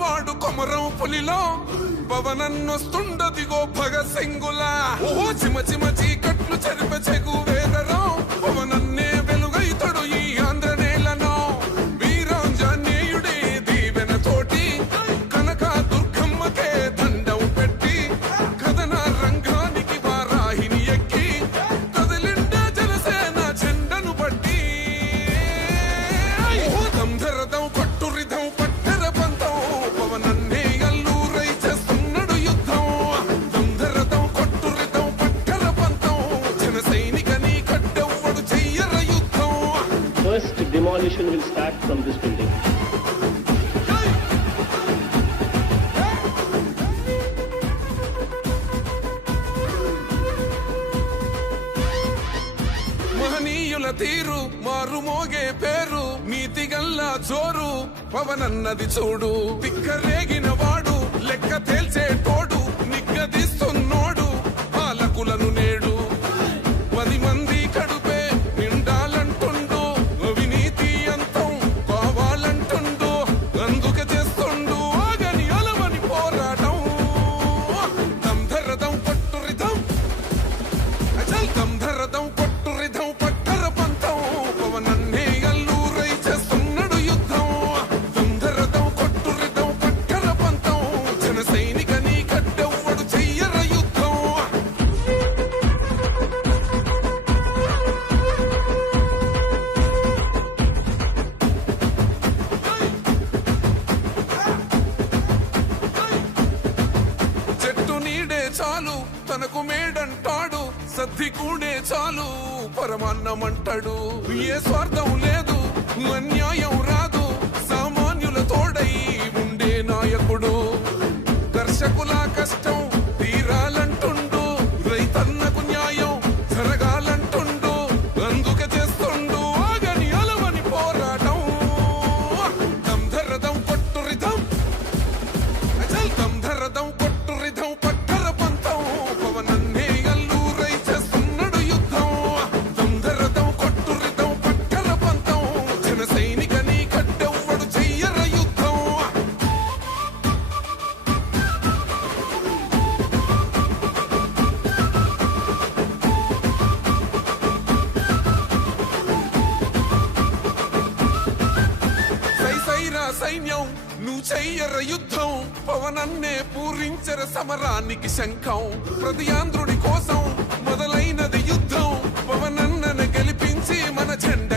వాడు కొమరం పులిలో పవనన్నొస్తుండదిగో భగత్ సింగులా ఓ చిమ చిమ చీకట్లు చెరిప చెగు వేదరం పవనన్నే వెలుగైతడు ఈ ఆంధ్ర నేలను వీరాంజనేయుడే దీవెన తోటి కనక దుర్గమ్మకే దండం పెట్టి కథన రంగానికి వారాహిని ఎక్కి కదిలిండే జనసేన చెండను బట్టి దంధరదం కొట్టురిదం పట్టర పంతం పవనన్నే అల్లూరై చేస్తున్నాడు యుద్ధం దంధరదం కొట్టురిదం పట్టర పంతం జన సైనికని కట్టెవ్వడు చెయ్యర యుద్ధం. First demolition will start from this building. మహనీయుల తీరు మారుమోగే పేరు నీతిగల్లా జోరు పవనన్నది చూడు తిక్కరేగిన వాడు లెక్క తేల్చేటోడు నిగ్గదిస్తున్నోడు పాలకులను నేడు 10 మంది కడుపే నిండాలంటుండు అవినీతి అంతం కావాలంటుండు అందుకే చేస్తుండు ఆగని అలవని పోరాటం దంధరదం కొట్టురిదం అచల్ దంధరదం కొట్టురిదం పట్టర పంతం పవనన్నే అల్లూరై చేస్తున్నాడు యుద్ధం దంధరదం కొట్టురిదం పట్టర పంతం జన సైనికని కట్టెవ్వడు చెయ్యర యుద్ధం. చెట్టు నీడే చాలు తనకు మేడంటాడు సద్ది కూడే చాలు పరమాన్నమంటాడు ఏ స్వార్థం లేదు అన్యాయం రాదు సామాన్యుల తోడై ఉండే నాయకుడు దర్శకుల కష్టం తీరాలంటుండు రైతన్నకు న్యాయం జరగాలంటుండు అందుకే చేస్తుండు ఆగని అలవని పోరాటం దంధరదం కొట్టురిదం అచల్ దంధరదం కొట్టురిదం పట్టర పంతం పవనన్నే అల్లూరై చేస్తున్నాడు యుద్ధం దంధరదం కొట్టురిదం పట్టర పంతం జన సైనికని కట్టెవ్వడు చెయ్యర యుద్ధం. సైసైరా సైన్యం నువ్వు చెయ్యర యుద్ధం పవనన్నే పూరించర సమరానికి శంఖం ప్రతి ఆంధ్రుడి కోసం మొదలైనది యుద్ధం పవనన్నను గెలిపించి మన జెండా